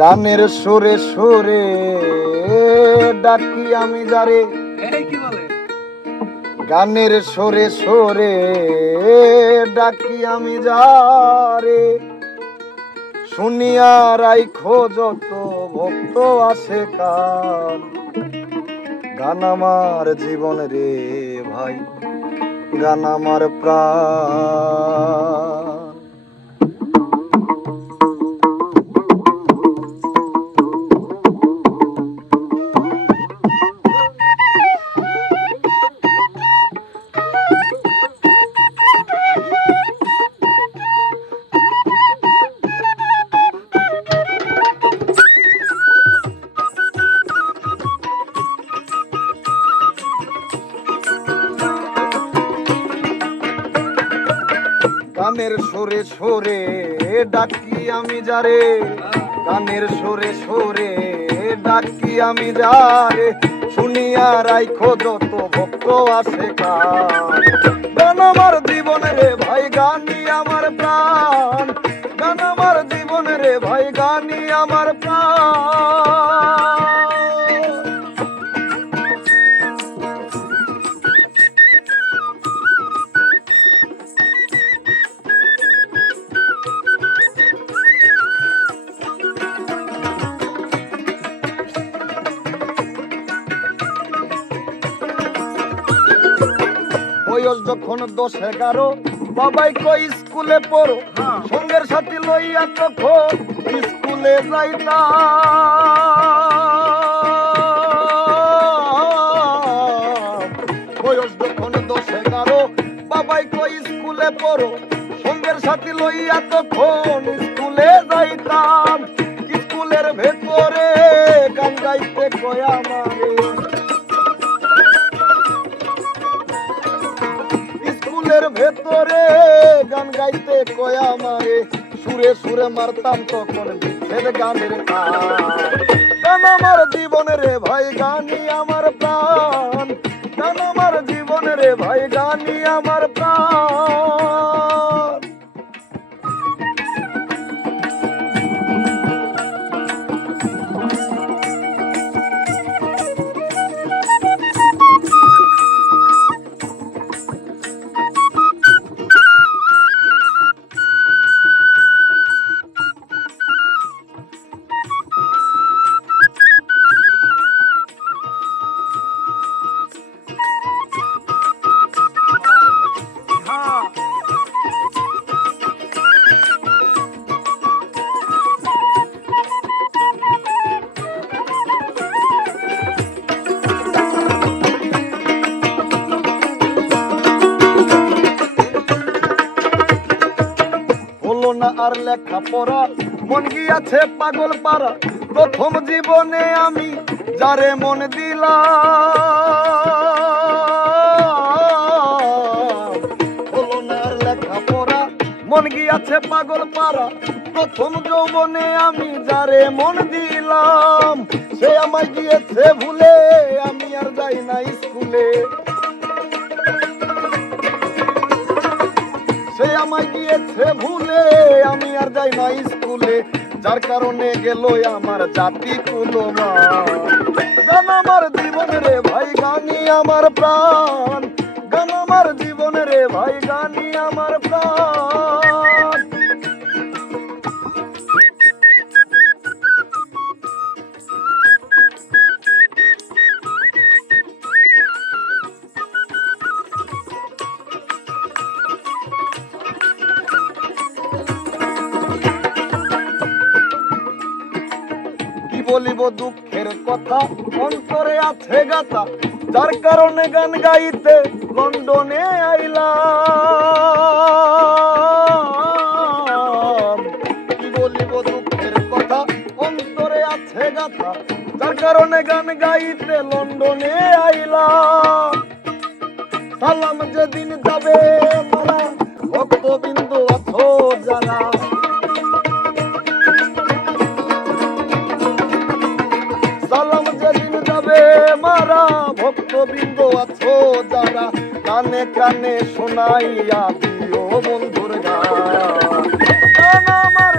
গানের সুরে সুরে ডাকি আমি যারে। গানের সুরে সুরে ডাকি আমি যারে। শুনিয়া রাইখো যত ভক্ত আসে কান গান আমার জীবন রে ভাই গান আমার প্রাণ। গানের সুরে সুরে ডাকি আমি যারে, গানের সুরে সুরে ডাকি আমি যারে। শুনিয়া রাইখো যত ভক্ত আসে গান আমার জীবন রে ভাই গানি আমার প্রাণ। গান আমার জীবন রে ভাই গানি আমার প্রাণ। বয়স যখন দশ এগারো বাবাই কই স্কুলে পড়ো। হ্যাঁ। সঙ্গের সাথে লইয়া তখন স্কুলে যাইতাম। বয়স যখন দশ এগারো বাবাই কই স্কুলে পড়ো। সঙ্গের সাথে লইয়া তখন স্কুলে যাইতাম। স্কুলের ভেতরে গান গাইতে কয় আমারে। ভেতরে গান গাইতে কয়া মারে, সুরে সুরে মারতাম তখন গানের। গান আমার জীবনের ভাই গানি আমার প্রাণ আর লেখা পড়া মন গিয়াছে পাগল পাড়া। প্রথম জীবনে আমি যারে মন হলো লেখা পড়া মন গিয়াছে পাগল পাড়া। প্রথম যৌবনে আমি যারে মন দিলাম। সে আমায় গিয়েছে ভুলে, আমি আর যাই না স্কুলে। সে আমায় গিয়েছে ভুলে। আমি আর যাই না স্কুলে, যার কারণে গেল আমার জাতি কুলো গান আমার জীবন রে ভাই গানি আমার প্রাণ। গান আমার জীবন রে ভাই গানি আমার প্রাণ। বলিব দুঃখের কথা, অন্তরে আছে গাথা। যার কারণে গান গাইতে লন্ডনে আইলাম। কি বলিব দুঃখের কথা, অন্তরে আছে গাথা। যার কারণে গান গাইতে লন্ডনে আইলাম। সালাম যেদিন যাবে ভক্তবৃন্দ আছো যারা কানে কানে শোনাইয়া দিও বন্ধুর গান। আমার